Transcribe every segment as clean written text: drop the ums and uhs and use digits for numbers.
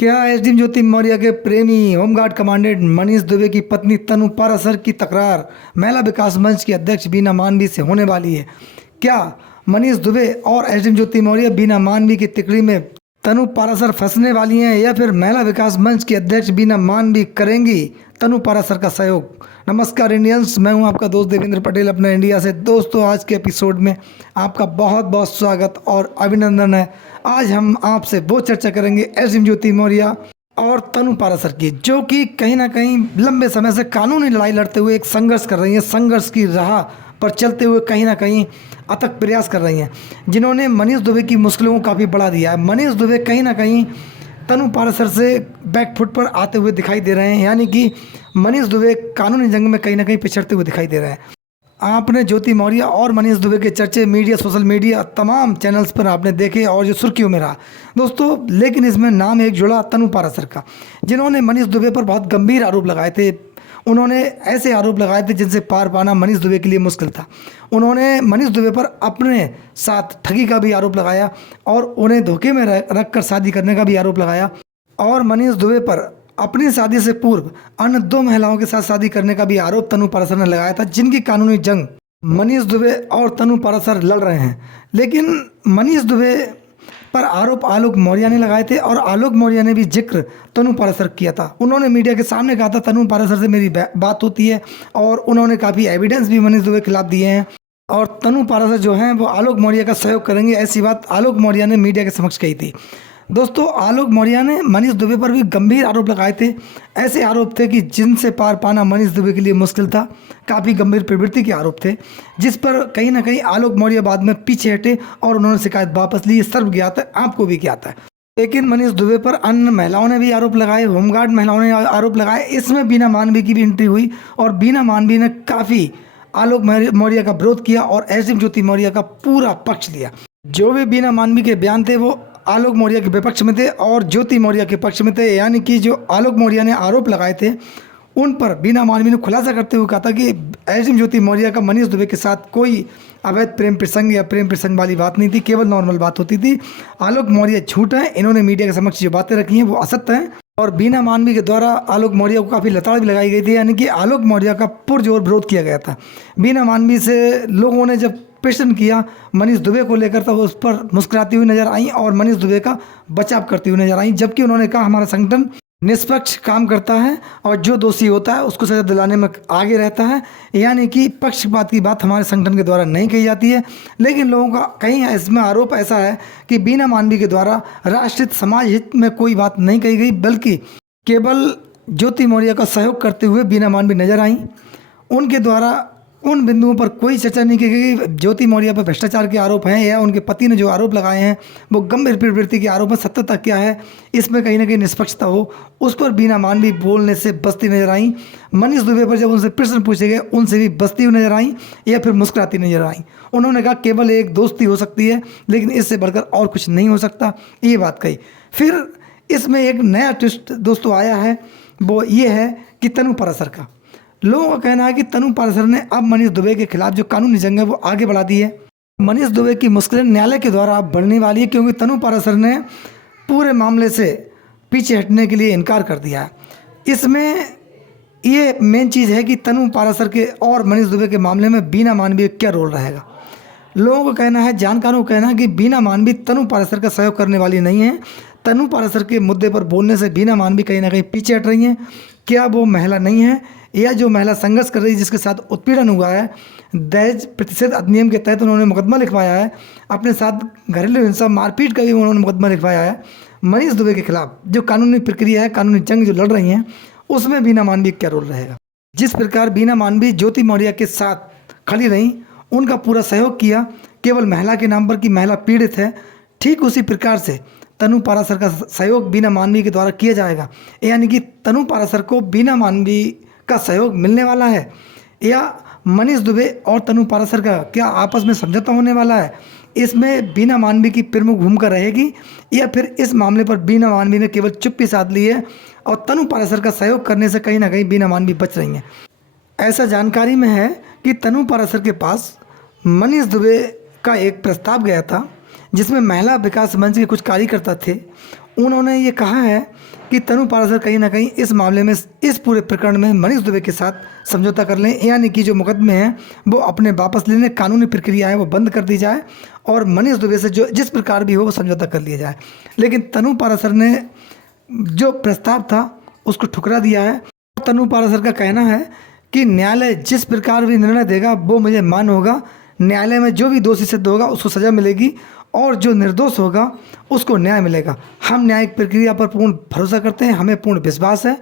क्या एसडीएम ज्योति मौर्य के प्रेमी होमगार्ड कमांडेंट मनीष दुबे की पत्नी तनु पारासर की तकरार महिला विकास मंच की अध्यक्ष बीना मानवी से होने वाली है? क्या मनीष दुबे और एसडीएम ज्योति मौर्य बीना मानवी की तिकड़ी में तनु पारासर फंसने वाली हैं या फिर महिला विकास मंच की अध्यक्ष बीना मानवी करेंगी तनु पारासर का सहयोग? नमस्कार इंडियंस, मैं हूं आपका दोस्त देवेंद्र पटेल अपना इंडिया से। दोस्तों, आज के एपिसोड में आपका बहुत बहुत स्वागत और अभिनंदन है। आज हम आपसे वो चर्चा करेंगे एसडीएम ज्योति मौर्य और तनु पारासर की, जो कि कहीं ना कहीं लंबे समय से कानूनी लड़ाई लड़ते हुए एक संघर्ष कर रही हैं। संघर्ष की राह पर चलते हुए कहीं ना कहीं अथक प्रयास कर रही हैं, जिन्होंने मनीष दुबे की मुश्किलों को काफ़ी बढ़ा दिया है। मनीष दुबे कहीं ना कहीं तनु पारासर से बैकफुट पर आते हुए दिखाई दे रहे हैं, यानी कि मनीष दुबे कानूनी जंग में कहीं ना कहीं पिछड़ते हुए दिखाई दे रहे हैं। आपने ज्योति मौर्य और मनीष दुबे के चर्चे मीडिया, सोशल मीडिया, तमाम चैनल्स पर आपने देखे और जो सुर्खियों में रहा दोस्तों, लेकिन इसमें नाम एक जुड़ा तनु पारासर का, जिन्होंने मनीष दुबे पर बहुत गंभीर आरोप लगाए थे। उन्होंने ऐसे आरोप लगाए थे जिनसे पार पाना मनीष दुबे के लिए मुश्किल था। उन्होंने मनीष दुबे पर अपने साथ ठगी का भी आरोप लगाया और उन्हें धोखे में रख कर शादी करने का भी आरोप लगाया, और मनीष दुबे पर अपनी शादी से पूर्व अन्य 2 महिलाओं के साथ शादी करने का भी आरोप तनु पारासर ने लगाया था, जिनकी कानूनी जंग मनीष दुबे और तनु पारासर लड़ रहे हैं। लेकिन मनीष दुबे पर आरोप आलोक मौर्य ने लगाए थे और आलोक मौर्य ने भी जिक्र तनु पारासर किया था। उन्होंने मीडिया के सामने कहा था तनु पारासर से मेरी बात होती है, और उन्होंने काफ़ी एविडेंस भी मनीष दुबे के खिलाफ दिए हैं, और तनु पारासर जो हैं वो आलोक मौर्य का सहयोग करेंगे, ऐसी बात आलोक मौर्य ने मीडिया के समक्ष कही थी। दोस्तों, आलोक मौर्य ने मनीष दुबे पर भी गंभीर आरोप लगाए थे। ऐसे आरोप थे कि जिनसे पार पाना मनीष दुबे के लिए मुश्किल था। काफ़ी गंभीर प्रवृत्ति के आरोप थे, जिस पर कहीं ना कहीं आलोक मौर्य बाद में पीछे हटे और उन्होंने शिकायत वापस ली। सर्व ज्ञात है, आपको भी ज्ञात है। लेकिन मनीष दुबे पर अन्य महिलाओं ने भी आरोप लगाए, होमगार्ड महिलाओं ने आरोप लगाए। इसमें बीना मानवी की भी एंट्री हुई और बीना मानवी ने काफ़ी आलोक मौर्य का विरोध किया और एसडीएम ज्योति मौर्य का पूरा पक्ष लिया। जो भी बीना मानवी के बयान थे वो आलोक मौर्य के विपक्ष में थे और ज्योति मौर्य के पक्ष में थे, यानी कि जो आलोक मौर्य ने आरोप लगाए थे उन पर बीना मानवी ने खुलासा करते हुए कहा था कि एसडीएम ज्योति मौर्य का मनीष दुबे के साथ कोई अवैध प्रेम प्रसंग या प्रेम प्रसंग वाली बात नहीं थी, केवल नॉर्मल बात होती थी। आलोक मौर्य झूठ है, इन्होंने मीडिया के समक्ष जो बातें रखी हैं वो असत्य हैं, और बीना मानवी के द्वारा आलोक मौर्य को काफ़ी लताड़ भी लगाई गई थी, यानी कि आलोक मौर्य का पुरजोर विरोध किया गया था। बीना मानवी से लोगों ने जब प्रश्न किया मनीष दुबे को लेकर, तो उस पर मुस्कुराती हुई नजर आई और मनीष दुबे का बचाव करती हुई नजर आई, जबकि उन्होंने कहा हमारा संगठन निष्पक्ष काम करता है और जो दोषी होता है उसको सजा दिलाने में आगे रहता है, यानी कि पक्षपात की बात हमारे संगठन के द्वारा नहीं कही जाती है। लेकिन लोगों का कहीं इसमें आरोप ऐसा है कि बीना मानवी के द्वारा राष्ट्रहित समाज हित में कोई बात नहीं कही गई, बल्कि केवल ज्योति मौर्य का सहयोग करते हुए बीना मानवी नजर आई। उनके द्वारा उन बिंदुओं पर कोई चर्चा नहीं की गई। ज्योति मौर्य पर भ्रष्टाचार के आरोप हैं या उनके पति ने जो आरोप लगाए हैं वो गंभीर प्रवृत्ति के आरोप है, सत्यता क्या है इसमें कहीं ना कहीं निष्पक्षता हो, उस पर बीना मानवी बोलने से बचती नजर आई। मनीष दुबे पर जब उनसे प्रश्न पूछे गए उनसे भी बचती हुई नजर आई या फिर मुस्कुराती नजर आई। उन्होंने कहा केवल एक दोस्ती हो सकती है, लेकिन इससे बढ़कर और कुछ नहीं हो सकता, ये बात कही। फिर इसमें एक नया ट्विस्ट दोस्तों आया है, वो ये है कि तनु पारासर का। लोगों का कहना है कि तनु पारासर ने अब मनीष दुबे के खिलाफ जो कानूनी जंग है वो आगे बढ़ा दी है। मनीष दुबे की मुश्किलें न्यायालय के द्वारा अब बढ़ने वाली है, क्योंकि तनु पारासर ने पूरे मामले से पीछे हटने के लिए इनकार कर दिया है। इसमें ये मेन चीज़ है कि तनु पारासर के और मनीष दुबे के मामले में बीना मानवी का क्या रोल रहेगा। लोगों का कहना है, जानकारों का कहना है कि बीना मानवी तनु पारासर का सहयोग करने वाली नहीं है। तनु पारासर के मुद्दे पर बोलने से बीना मानवी कहीं ना कहीं पीछे हट रही हैं। क्या वो महिला नहीं है, या जो महिला संघर्ष कर रही है जिसके साथ उत्पीड़न हुआ है, दहेज प्रतिषेध अधिनियम के तहत उन्होंने मुकदमा लिखवाया है, अपने साथ घरेलू हिंसा मारपीट का भी उन्होंने मुकदमा लिखवाया है मनीष दुबे के खिलाफ। जो कानूनी प्रक्रिया है, कानूनी जंग जो लड़ रही हैं, उसमें बीना मानवी क्या रोल रहेगा। जिस प्रकार बीना मानवी ज्योति मौर्य के साथ खड़ी रही, उनका पूरा सहयोग किया केवल महिला के नाम पर कि महिला पीड़ित है, ठीक उसी प्रकार से तनु पारासर का सहयोग बीना मानवी के द्वारा किया जाएगा, यानी कि तनु पारासर को बीना मानवी का सहयोग मिलने वाला है, या मनीष दुबे और तनु पारासर का क्या आपस में समझौता होने वाला है। इसमें बीना मानवी की प्रमुख भूमिका रहेगी, या फिर इस मामले पर बीना मानवी ने केवल चुप्पी साध ली है और तनु पारासर का सहयोग करने से कहीं ना कहीं बीना मानवी बच रही हैं। ऐसा जानकारी में है कि तनु पारासर के पास मनीष दुबे का एक प्रस्ताव गया था, जिसमें महिला विकास मंच के कुछ कार्यकर्ता थे उन्होंने ये कहा है कि तनु पाराशर कहीं ना कहीं इस मामले में, इस पूरे प्रकरण में मनीष दुबे के साथ समझौता कर लें, यानी कि जो मुकदमे हैं वो अपने वापस लेने, कानूनी प्रक्रिया है वो बंद कर दी जाए और मनीष दुबे से जो जिस प्रकार भी हो वो समझौता कर लिया जाए। लेकिन तनु पाराशर ने जो प्रस्ताव था उसको ठुकरा दिया है। तनु पाराशर का कहना है कि न्यायालय जिस प्रकार भी निर्णय देगा वो मुझे मान्य होगा, न्यायालय में जो भी दोषी सिद्ध होगा उसको सज़ा मिलेगी और जो निर्दोष होगा उसको न्याय मिलेगा। हम न्यायिक प्रक्रिया पर पूर्ण भरोसा करते हैं, हमें पूर्ण विश्वास है।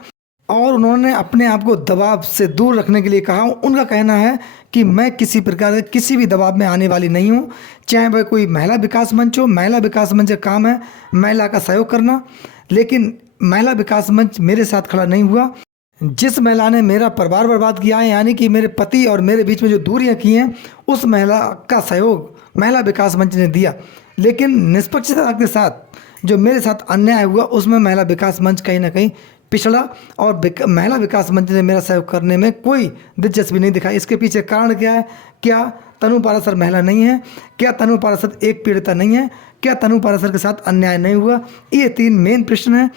और उन्होंने अपने आप को दबाव से दूर रखने के लिए कहा। उनका कहना है कि मैं किसी प्रकार के किसी भी दबाव में आने वाली नहीं हूँ, चाहे वह कोई महिला विकास मंच हो। महिला विकास मंच का काम है महिला का सहयोग करना, लेकिन महिला विकास मंच मेरे साथ खड़ा नहीं हुआ। जिस महिला ने मेरा परिवार बर्बाद किया है, यानी कि मेरे पति और मेरे बीच में जो दूरियां की हैं, उस महिला का सहयोग महिला विकास मंच ने दिया। लेकिन निष्पक्षता के साथ जो मेरे साथ अन्याय हुआ उसमें महिला विकास मंच कहीं ना कहीं पिछड़ा और महिला विकास मंच ने मेरा सहयोग करने में कोई दिलचस्पी नहीं दिखाई। इसके पीछे कारण क्या है? क्या तनु पाराशर महिला नहीं है? क्या तनु पाराशर एक पीड़िता नहीं है? क्या तनु पाराशर के साथ अन्याय नहीं हुआ? ये 3 मेन प्रश्न हैं।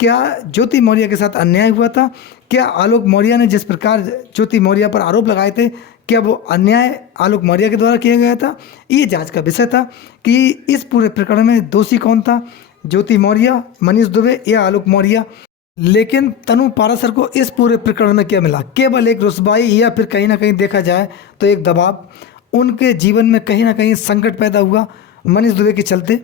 क्या ज्योति मौर्य के साथ अन्याय हुआ था? क्या आलोक मौर्य ने जिस प्रकार ज्योति मौर्य पर आरोप लगाए थे, क्या वो अन्याय आलोक मौर्य के द्वारा किया गया था? ये जांच का विषय था कि इस पूरे प्रकरण में दोषी कौन था, ज्योति मौर्य, मनीष दुबे या आलोक मौर्य। लेकिन तनु पाराशर को इस पूरे प्रकरण में क्या मिला? केवल एक रुसवाई, या फिर कहीं ना कहीं देखा जाए तो एक दबाव। उनके जीवन में कहीं ना कहीं संकट पैदा हुआ मनीष दुबे के चलते।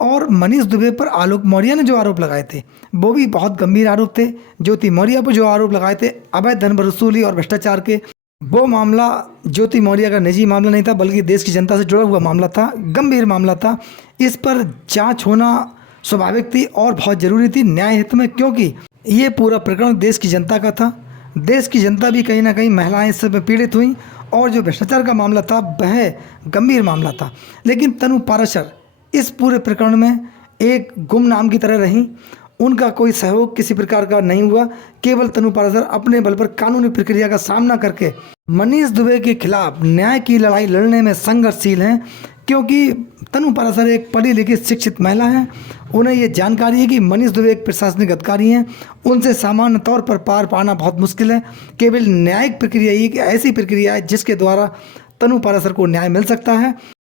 और मनीष दुबे पर आलोक मौर्य ने जो आरोप लगाए थे वो भी बहुत गंभीर आरोप थे। ज्योति मौर्य पर जो आरोप लगाए थे अवैध धन वसूली और भ्रष्टाचार के, वो मामला ज्योति मौर्य का निजी मामला नहीं था, बल्कि देश की जनता से जुड़ा हुआ मामला था, गंभीर मामला था। इस पर जांच होना स्वाभाविक थी और बहुत ज़रूरी थी न्याय हित में, क्योंकि ये पूरा प्रकरण देश की जनता का था। देश की जनता भी कहीं ना कहीं महिलाएं इससे पीड़ित हुई और जो भ्रष्टाचार का मामला था वह गंभीर मामला था। लेकिन तनु पाराशर इस पूरे प्रकरण में एक गुमनाम की तरह रहीं। उनका कोई सहयोग किसी प्रकार का नहीं हुआ। केवल तनु पाराशर अपने बल पर कानूनी प्रक्रिया का सामना करके मनीष दुबे के खिलाफ न्याय की लड़ाई लड़ने में संघर्षशील हैं, क्योंकि तनु पाराशर एक पढ़ी लिखी शिक्षित महिला हैं। उन्हें ये जानकारी है कि मनीष दुबे एक प्रशासनिक अधिकारी हैं, उनसे सामान्य तौर पर पार पाना बहुत मुश्किल है। केवल न्यायिक प्रक्रिया ही एक ऐसी प्रक्रिया है जिसके द्वारा तनु पाराशर को न्याय मिल सकता है।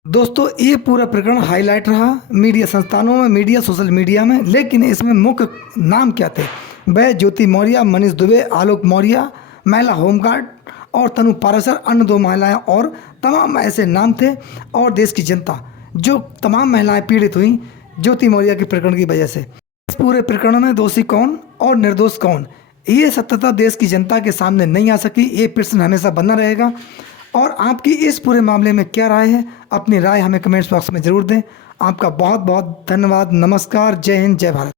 दोस्तों, ये पूरा प्रकरण हाईलाइट रहा मीडिया संस्थानों में, मीडिया, सोशल मीडिया में। लेकिन इसमें मुख्य नाम क्या थे? वह ज्योति मौर्य, मनीष दुबे, आलोक मौर्य, महिला होमगार्ड और तनु पाराशर, अन्य 2 महिलाएं और तमाम ऐसे नाम थे। और देश की जनता, जो तमाम महिलाएं पीड़ित हुई ज्योति मौर्य के प्रकरण की वजह से। इस पूरे प्रकरण में दोषी कौन और निर्दोष कौन, ये सत्यता देश की जनता के सामने नहीं आ सकी। ये प्रश्न हमेशा बना रहेगा। और आपकी इस पूरे मामले में क्या राय है? अपनी राय हमें कमेंट्स बॉक्स में ज़रूर दें। आपका बहुत बहुत धन्यवाद। नमस्कार। जय हिंद, जय भारत।